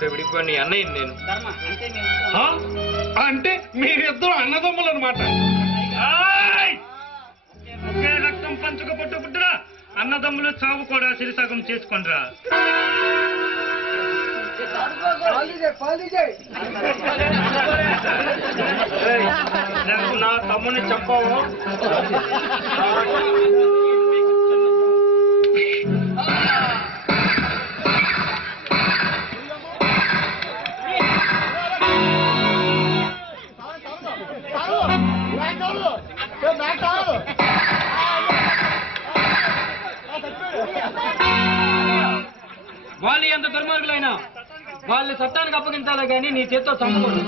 అప్పుడే విడిపోయిన నీ అన్నయ్య నేను. అంటే మీరిద్దరు అన్నదమ్ములు అనమాట. ఒకే రక్తం పంచుక పట్టుకుంటురా అన్నదమ్ములు చావు కూడా సిరిసగం చేసుకుంటారా. నా తమ్ముని చంపావు. వాళ్ళు ఎంత దుర్మార్గులైనా వాళ్ళని చట్టానికి అప్పగించాలి కానీ నీ చేత్తో చంపకూడదు.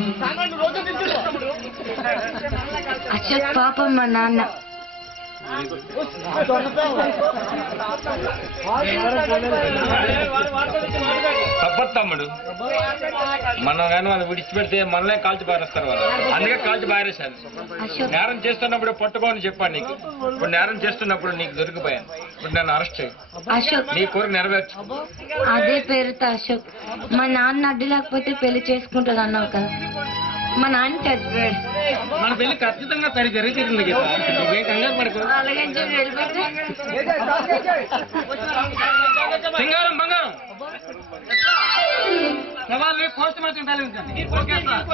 అశోక్ పాపం మా నాన్న. తప్పదు తమ్ముడు, మనం కానీ వాళ్ళు విడిచిపెడితే మనలే కాల్చి పారేస్తారు వాళ్ళు. అందుకే కాల్చి పారేశాను. నేరం చేస్తున్నప్పుడు పట్టుకోని చెప్పాను నీకు. ఇప్పుడు నేరం చేస్తున్నప్పుడు నీకు దొరికిపోయాను. ఇప్పుడు నన్ను అరెస్ట్ చేయి. అశోక్ నీ కోరిక నెరవేర్చు. అదే పేరుతో అశోక్ మా నాన్న అడ్డు లేకపోతే పెళ్లి చేసుకుంటాడు అన్నావు కదా. మా నాన్న చచ్చిపోయాడు. మన పెళ్లి ఖచ్చితంగా జరిగింది కదా. నువ్వేం కంగారు పడుకో. అలాగే వెళ్ళిపోతే సింగారం బంగారం సవాళ్ళు పోస్ట్ మార్టం తరలించండి. Okay sir.